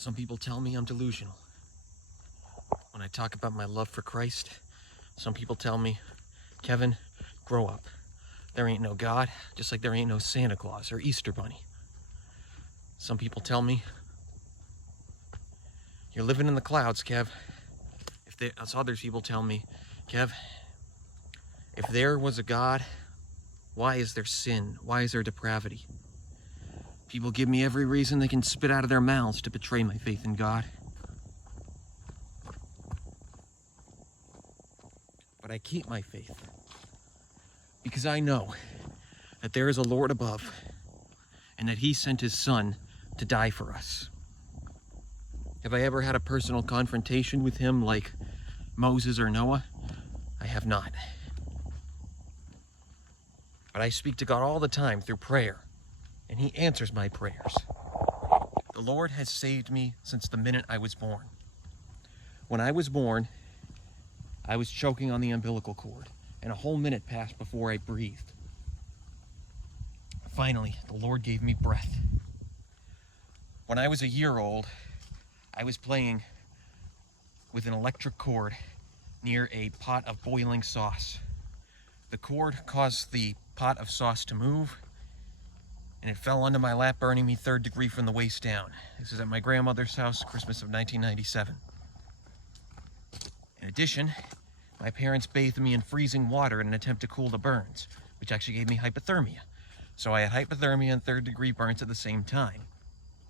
Some people tell me I'm delusional. When I talk about my love for Christ, some people tell me, Kevin, grow up. There ain't no God, just like there ain't no Santa Claus or Easter Bunny. Some people tell me, you're living in the clouds, Kev. As others people tell me, Kev, if there was a God, why is there sin? Why is there depravity? People give me every reason they can spit out of their mouths to betray my faith in God. But I keep my faith because I know that there is a Lord above and that He sent His Son to die for us. Have I ever had a personal confrontation with Him like Moses or Noah? I have not. But I speak to God all the time through prayer, and He answers my prayers. The Lord has saved me since the minute I was born. When I was born, I was choking on the umbilical cord, and a whole minute passed before I breathed. Finally, the Lord gave me breath. When I was a year old, I was playing with an electric cord near a pot of boiling sauce. The cord caused the pot of sauce to move, and it fell onto my lap, burning me 3rd degree from the waist down. This is at my grandmother's house, Christmas of 1997. In addition, my parents bathed me in freezing water in an attempt to cool the burns, which actually gave me hypothermia. So I had hypothermia and 3rd degree burns at the same time,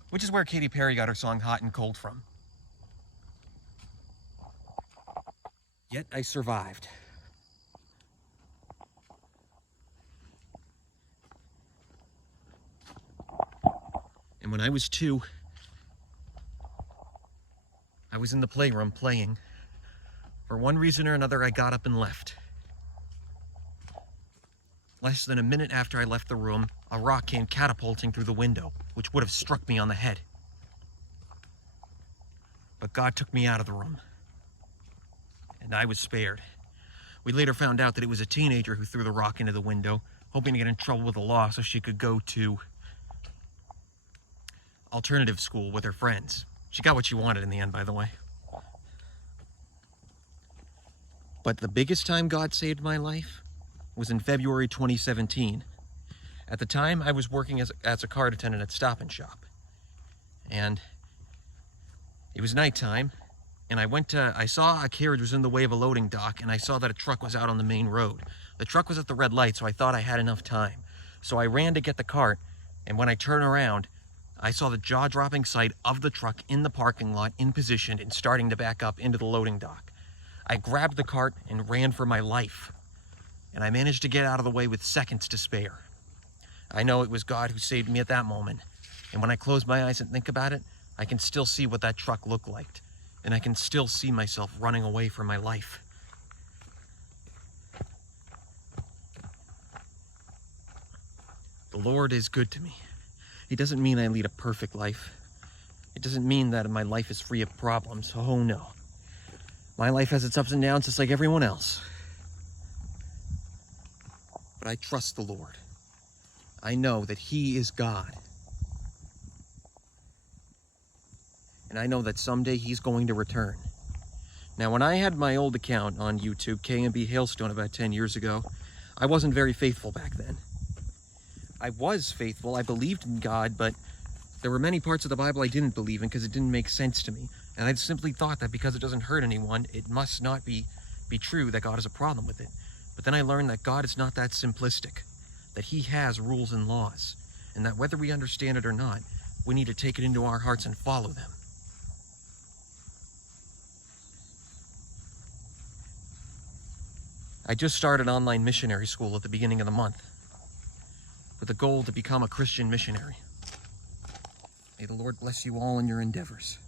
which is where Katy Perry got her song Hot and Cold from. Yet I survived. And when I was 2, I was in the playroom playing. For one reason or another, I got up and left. Less than a minute after I left the room, a rock came catapulting through the window, which would have struck me on the head. But God took me out of the room, and I was spared. We later found out that it was a teenager who threw the rock into the window, hoping to get in trouble with the law so she could go to alternative school with her friends. She got what she wanted in the end, by the way. But the biggest time God saved my life was in February 2017. At the time, I was working as a card attendant at Stop and Shop. And it was nighttime, and I saw a carriage was in the way of a loading dock, and I saw that a truck was out on the main road. The truck was at the red light, so I thought I had enough time. So I ran to get the cart, and when I turned around, I saw the jaw-dropping sight of the truck in the parking lot, in position, and starting to back up into the loading dock. I grabbed the cart and ran for my life, and I managed to get out of the way with seconds to spare. I know it was God who saved me at that moment, and when I close my eyes and think about it, I can still see what that truck looked like, and I can still see myself running away from my life. The Lord is good to me. It doesn't mean I lead a perfect life. It doesn't mean that my life is free of problems. Oh no. My life has its ups and downs just like everyone else. But I trust the Lord. I know that He is God. And I know that someday He's going to return. Now, when I had my old account on YouTube, KMB Hailstone, about 10 years ago, I wasn't very faithful back then. I was faithful, I believed in God, but there were many parts of the Bible I didn't believe in because it didn't make sense to me. And I simply thought that because it doesn't hurt anyone, it must not be true that God has a problem with it. But then I learned that God is not that simplistic, that He has rules and laws, and that whether we understand it or not, we need to take it into our hearts and follow them. I just started online missionary school at the beginning of the month, with a goal to become a Christian missionary. May the Lord bless you all in your endeavors.